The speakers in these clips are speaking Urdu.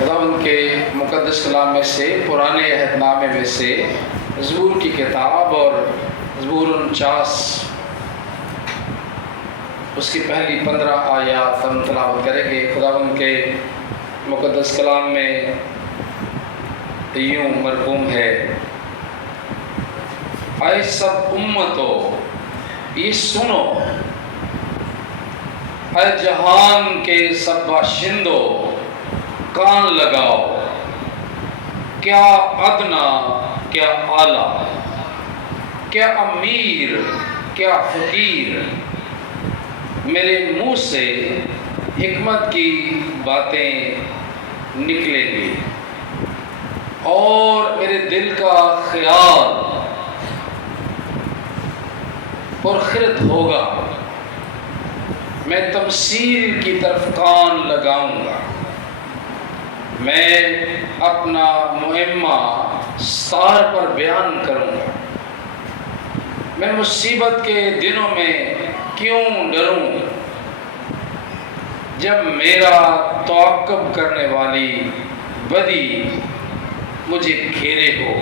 خداوند کے مقدس کلام میں سے، پرانے عہد نامے میں سے زبور کی کتاب اور زبور 49 اس کی پہلی 15 آیات ہم تلاوت کریں گے۔ خداوند کے مقدس کلام میں یوں مرقوم ہے: اے سب امتو یہ سنو، اے جہان کے سب باشندو کان لگاؤ، کیا ادنا کیا اعلیٰ، کیا امیر کیا فقیر، میرے منہ سے حکمت کی باتیں نکلیں گی اور میرے دل کا خیال پرخرد ہوگا، میں تمثیل کی طرف کان لگاؤں گا، میں اپنا معمہ ستار پر بیان کروں گا، میں مصیبت کے دنوں میں کیوں ڈروں جب میرا تعاقب کرنے والی بدی مجھے گھیرے ہو،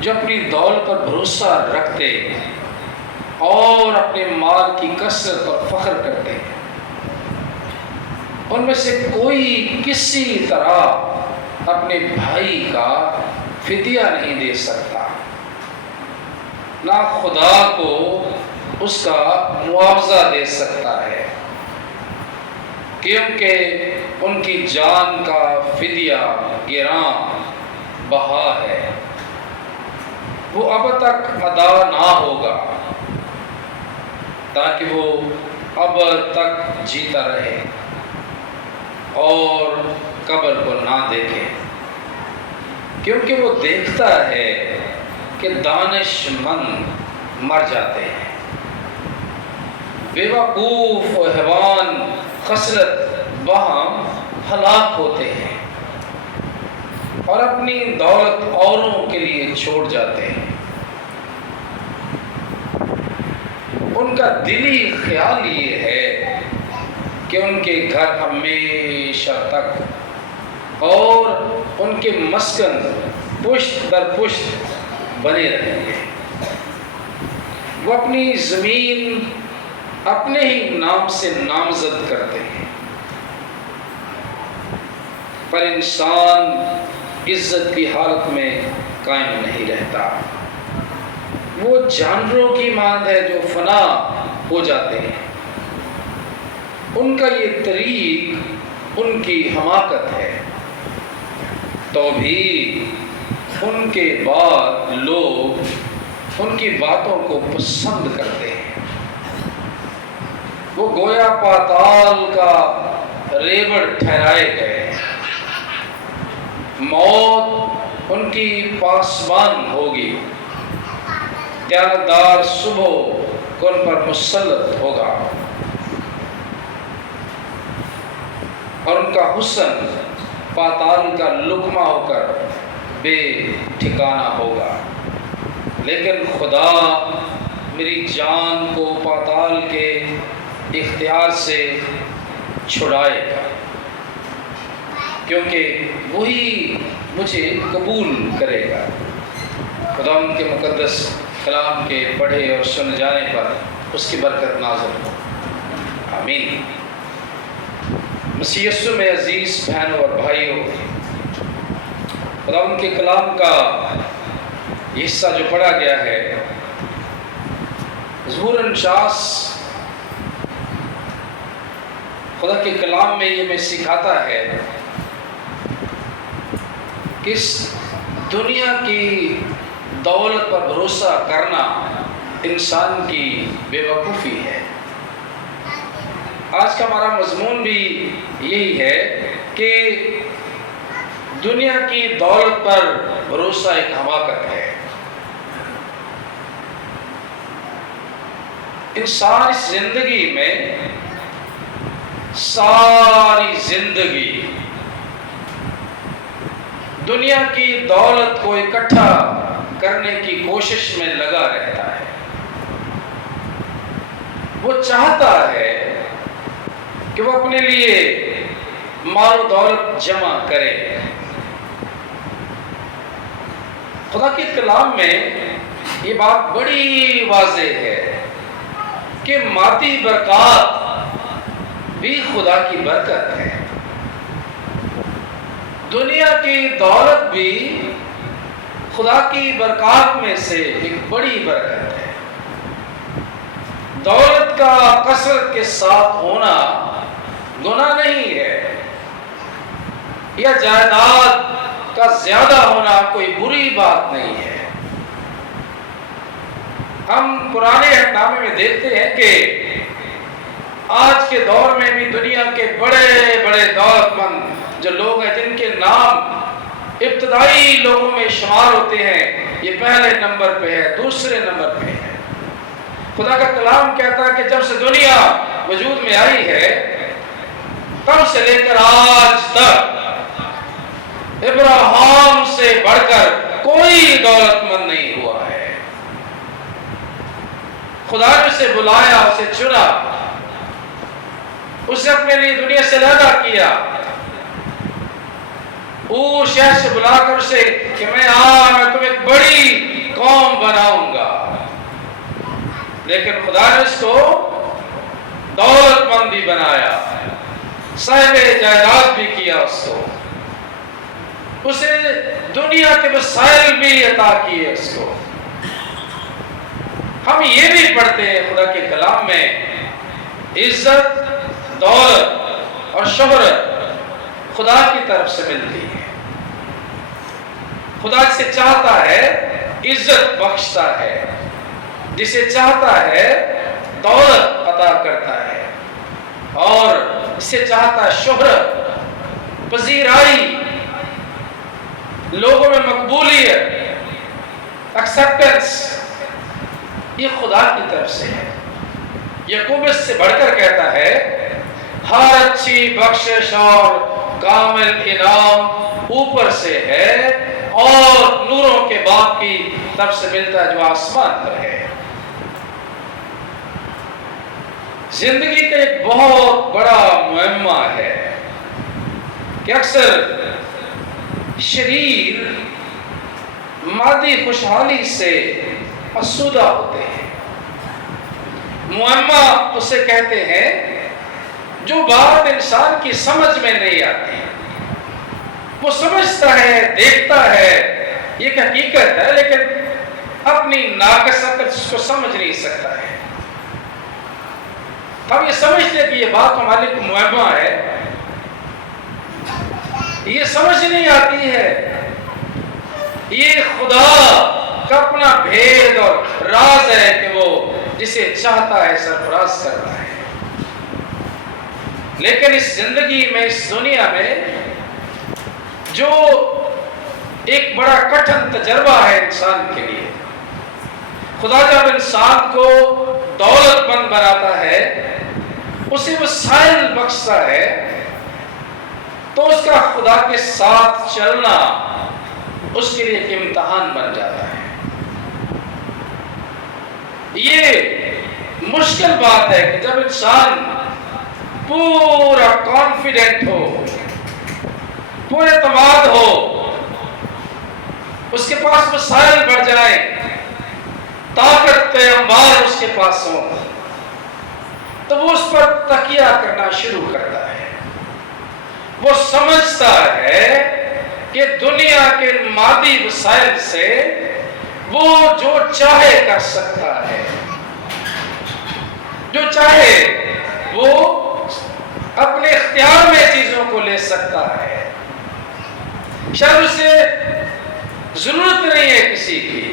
جو اپنی دولت پر بھروسہ رکھتے اور اپنے مال کی کثرت پر فخر کرتے ہیں، ان میں سے کوئی کسی طرح اپنے بھائی کا فدیہ نہیں دے سکتا، نہ خدا کو اس کا معاوضہ دے سکتا ہے، کیونکہ ان کی جان کا فدیہ گراں بہا ہے، وہ اب تک ادا نہ ہوگا تاکہ وہ اب تک جیتا رہے اور قبر کو نہ دیکھے، کیونکہ وہ دیکھتا ہے کہ دانش مند مر جاتے ہیں، بے وقوف و حیوان خسرت باہم ہلاک ہوتے ہیں اور اپنی دولت اوروں کے لیے چھوڑ جاتے ہیں، ان کا دلی خیال یہ ہے کہ ان کے گھر ہمیشہ تک اور ان کے مسکن پشت در پشت بنے رہیں گے، وہ اپنی زمین اپنے ہی نام سے نامزد کرتے ہیں، پر انسان عزت کی حالت میں قائم نہیں رہتا، وہ جانوروں کی مانند ہے جو فنا ہو جاتے ہیں، ان کا یہ طریق ان کی حماقت ہے، تو بھی ان کے بعد لوگ ان کی باتوں کو پسند کرتے ہیں، وہ گویا پاتال کا ریوڑ ٹھہرائے گئے، موت ان کی پاسبان ہوگی، دیانتدار صبح کو ان پر مسلط ہوگا اور ان کا حسن پاتال کا لقمہ ہو کر بے ٹھکانہ ہوگا، لیکن خدا میری جان کو پاتال کے اختیار سے چھڑائے گا، کیونکہ وہی مجھے قبول کرے گا۔ خدا ان کے مقدس کلام کے پڑھے اور سن جانے پر اس کی برکت نازل ہو، آمین۔ مسیح یسوع میں عزیز بہنوں اور بھائیوں، خدا ان کے کلام کا یہ حصہ جو پڑھا گیا ہے، زبور 49، خدا کے کلام میں یہ ہمیں سکھاتا ہے کہ اس دنیا کی دولت پر بھروسہ کرنا انسان کی بے وقوفی ہے۔ آج کا ہمارا مضمون بھی یہی ہے کہ دنیا کی دولت پر بھروسہ ایک حماقت ہے۔ انسان اس زندگی میں ساری زندگی دنیا کی دولت کو اکٹھا کرنے کی کوشش میں لگا رہتا ہے، وہ چاہتا ہے کہ وہ اپنے لیے مال و دولت جمع کرے۔ خدا کے کلام میں یہ بات بڑی واضح ہے کہ مادی برکات بھی خدا کی برکت ہے، دنیا کی دولت بھی خدا کی برکات میں سے ایک بڑی برکت ہے۔ دولت کا کثرت کے ساتھ ہونا گناہ نہیں ہے، یا جائیداد کا زیادہ ہونا کوئی بری بات نہیں ہے۔ ہم پرانے احکام میں دیکھتے ہیں کہ آج کے دور میں بھی دنیا کے بڑے بڑے دولت مند جو لوگ ہیں، جن کے نام ابتدائی لوگوں میں شمار ہوتے ہیں، یہ پہلے نمبر پہ ہے، دوسرے نمبر پہ ہے۔ خدا کا کلام کہتا ہے کہ جب سے دنیا وجود میں آئی ہے تب سے لے کر آج تک ابراہیم سے بڑھ کر کوئی دولت مند نہیں ہوا ہے۔ خدا نے اسے بلایا، اسے چنا، اسے اپنے لیے دنیا سے علیحدہ کیا، وہ شہر سے بلا کر اسے کہ میں تمہیں ایک بڑی قوم بناؤں گا، لیکن خدا نے اس کو دولت مند بھی بنایا، صاحب جائیداد بھی کیا، اس کو اسے دنیا کے وسائل بھی عطا کیے اس کو۔ ہم یہ بھی پڑھتے ہیں خدا کے کلام میں، عزت، دولت اور شہرت خدا کی طرف سے ملتی ہے۔ خدا جسے چاہتا ہے عزت بخشتا ہے، جسے چاہتا ہے دولت عطا کرتا ہے، اور جسے چاہتا ہے شہرت، پذیرائی، لوگوں میں مقبولیت، ایکسپٹنس، یہ خدا کی طرف سے ہے۔ یعقوب اس سے بڑھ کر کہتا ہے ہر اچھی بخشش اور کامل انعام اوپر سے ہے اور نوروں کے باپ کی طرف سے ملتا ہے جو آسمان پر ہے۔ زندگی کا ایک بہت بڑا معمہ ہے کہ اکثر شریر مادی خوشحالی سے آسودہ ہوتے ہیں۔ معمہ اسے کہتے ہیں جو بات انسان کی سمجھ میں نہیں آتی، وہ سمجھتا ہے، دیکھتا ہے، یہ ایک حقیقت ہے، لیکن اپنی ناقص عقل اس کو سمجھ نہیں سکتا ہے۔ ہم یہ سمجھتے ہیں کہ یہ بات ہمارے کو معمہ ہے، یہ سمجھ نہیں آتی ہے، یہ خدا کا اپنا بھید اور راز ہے کہ وہ جسے چاہتا ہے سرفراز کرتا ہے۔ لیکن اس زندگی میں، اس دنیا میں جو ایک بڑا کٹھن تجربہ ہے انسان کے لیے، خدا جب انسان کو دولت مند بناتا ہے، اسے وسائل بخشتا ہے، تو اس کا خدا کے ساتھ چلنا اس کے لیے ایک امتحان بن جاتا ہے۔ یہ مشکل بات ہے کہ جب انسان پورا کانفیڈنٹ ہو، پورے اعتماد ہو، اس کے پاس وسائل بڑھ جائیں، طاقت کے انبار اس کے پاس ہوں، تو وہ اس پر تکیہ کرنا شروع کرتا ہے۔ وہ سمجھتا ہے کہ دنیا کے مادی وسائل سے وہ جو چاہے کر سکتا ہے، جو چاہے وہ اپنے اختیار میں چیزوں کو لے سکتا ہے، شاید اسے ضرورت نہیں ہے کسی کی،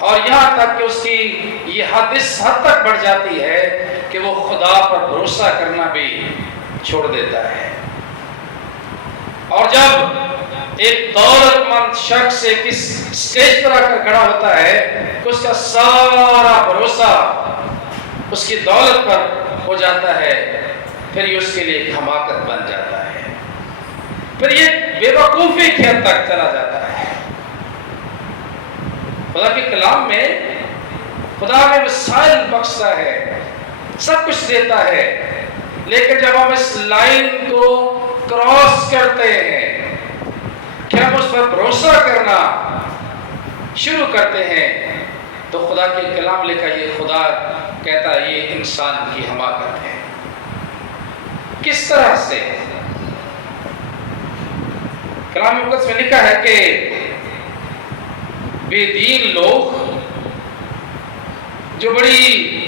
اور یہاں تک کہ اس کی یہ حد اس حد تک بڑھ جاتی ہے کہ وہ خدا پر بھروسہ کرنا بھی چھوڑ دیتا ہے۔ اور جب ایک دولت مند شخص ایک اس سٹیج پر آ کر کھڑا ہوتا ہے کہ اس کا سارا بھروسہ اس کی دولت پر ہو جاتا ہے، پھر یہ اس کے لیے ایک حماقت بن جاتا ہے، پھر یہ بے وقوفی کے حد تک چلا جاتا ہے۔ خدا کے کلام میں خدا میں وسائل بخشتا ہے، سب کچھ دیتا ہے، لیکن جب ہم اس لائن کو کراس کرتے ہیں کہ ہم اس پر بھروسہ کرنا شروع کرتے ہیں تو خدا کے کلام لکھا یہ خدا کہتا ہے یہ انسان کی حماقت ہے۔ کس طرح سے؟ کلام مقدس میں لکھا ہے کہ بے دین لوگ جو بڑی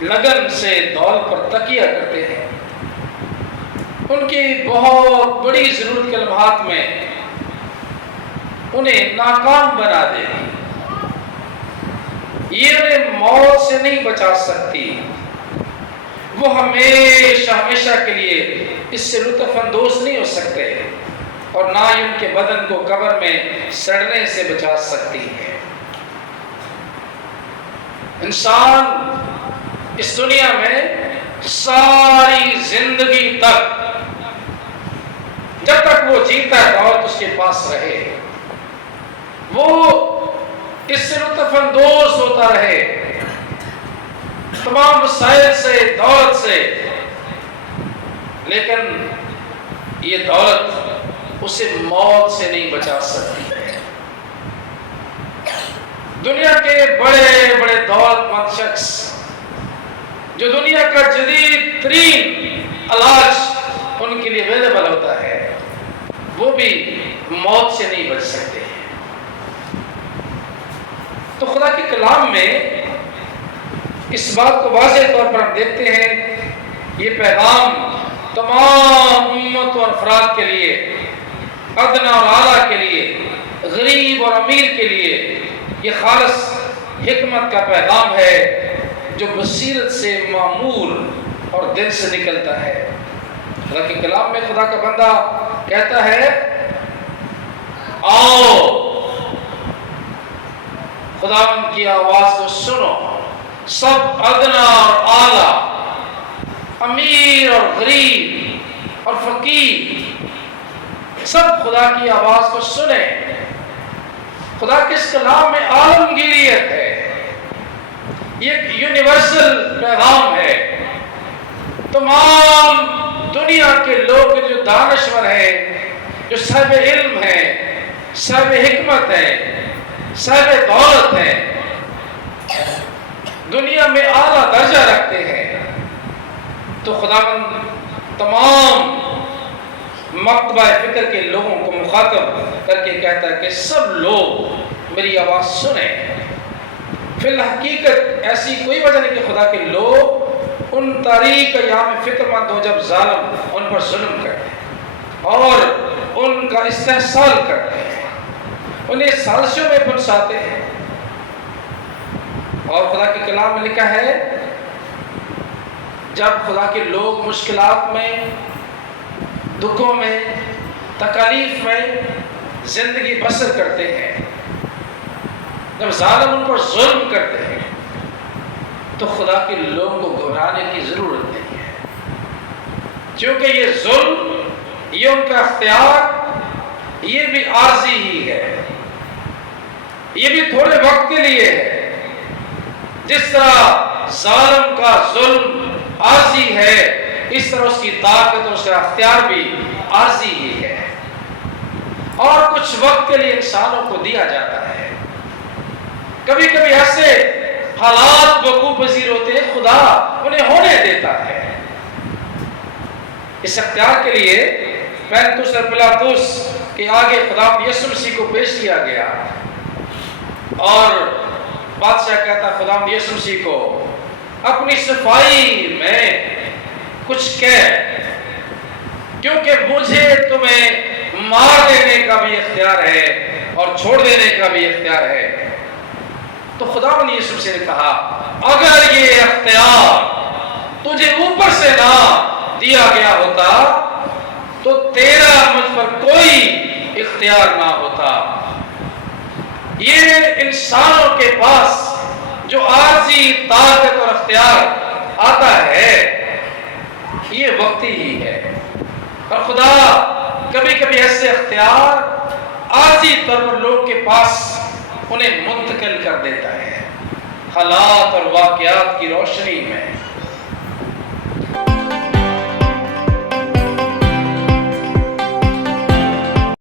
لگن سے دولت پر تکیہ کرتے ہیں، ان کی بہت بڑی ضرورت کے لمحات میں انہیں ناکام بنا دے، یہ انہیں موت سے نہیں بچا سکتی، وہ ہمیشہ ہمیشہ کے لیے اس سے لطف اندوز نہیں ہو سکتے، اور نہ ہی ان کے بدن کو قبر میں سڑنے سے بچا سکتی ہے۔ انسان اس دنیا میں ساری زندگی تک جب تک وہ جیتا ہے دولت اس کے پاس رہے، وہ اس سے لطف اندوز ہوتا رہے، تمام وسائل سے، دولت سے، لیکن یہ دولت اسے موت سے نہیں بچا سکتی۔ دنیا کے بڑے بڑے دولت مند شخص جو دنیا کا جدید ترین علاج ان کے لیے اویلیبل ہوتا ہے، وہ بھی موت سے نہیں بچ سکتے۔ تو خدا کے کلام میں اس بات کو واضح طور پر ہم دیکھتے ہیں، یہ پیغام تمام امت اور افراد کے لیے، ادنا اور اعلیٰ کے لیے، غریب اور امیر کے لیے، یہ خالص حکمت کا پیغام ہے جو بصیرت سے معمور اور دل سے نکلتا ہے۔ خدا کے کلام میں خدا کا بندہ کہتا ہے، آؤ خدا ان کی آواز کو سنو، سب ادنا اور اعلیٰ، امیر اور غریب اور فقیر، سب خدا کی آواز کو سنیں۔ خدا کے اس کلام میں عالمگیریت ہے، یہ ایک یونیورسل پیغام ہے۔ تمام دنیا کے لوگ جو دانشور ہیں، جو صاحب علم ہیں، صاحب حکمت ہیں، صاحب دولت ہیں، دنیا میں اعلیٰ درجہ رکھتے ہیں، تو خداوند تمام مکتبہ فکر کے لوگوں کو مخاطب کر کے کہتا ہے کہ سب لوگ میری آواز سنیں۔ فی الحقیقت ایسی کوئی وجہ نہیں کہ خدا کے لوگ ان تاریخ ایام فکر مند ہو جب ظالم ان پر ظلم کرتے ہیں اور ان کا استحصال کرتے ہیں، انہیں سازشوں میں پھنساتے ہیں۔ اور خدا کے کلام میں لکھا ہے، جب خدا کے لوگ مشکلات میں، دکھوں میں، تکالیف میں زندگی بسر کرتے ہیں، جب ظالم ان پر ظلم کرتے ہیں، تو خدا کے لوگوں کو گھبرانے کی ضرورت نہیں ہے، کیونکہ یہ ظلم، یہ ان کا اختیار، یہ بھی عارضی ہی ہے، یہ بھی تھوڑے وقت کے لیے ہے۔ جس طرح ظالم کا ظلم عارضی ہے، اس طرح اس کی طاقت اور اس کا اختیار بھی عارضی ہی ہے، اور کچھ وقت کے لیے انسانوں کو دیا جاتا ہے۔ کبھی کبھی ایسے حالات وقوع پذیر ہوتے ہیں، خدا انہیں ہونے دیتا ہے۔ اس اختیار کے لیے پینتوس اور پلاطس کے آگے خدا یسوع مسیح کو پیش کیا گیا، اور بادشاہ کہتا خدا یسوع مسیح کو اپنی صفائی میں کچھ کہہ، کیونکہ مجھے تمہیں مار دینے کا بھی اختیار ہے اور چھوڑ دینے کا بھی اختیار ہے۔ تو خدا نے یسوع مسیح نے کہا، اگر یہ اختیار تجھے اوپر سے نہ دیا گیا ہوتا تو تیرا مجھ پر کوئی اختیار نہ ہوتا۔ یہ انسانوں کے پاس جو عارضی طاقت اور اختیار آتا ہے، یہ وقتی ہی ہے، اور خدا کبھی کبھی ایسے اختیار عارضی طور پر لوگ کے پاس انہیں منتقل کر دیتا ہے، حالات اور واقعات کی روشنی میں۔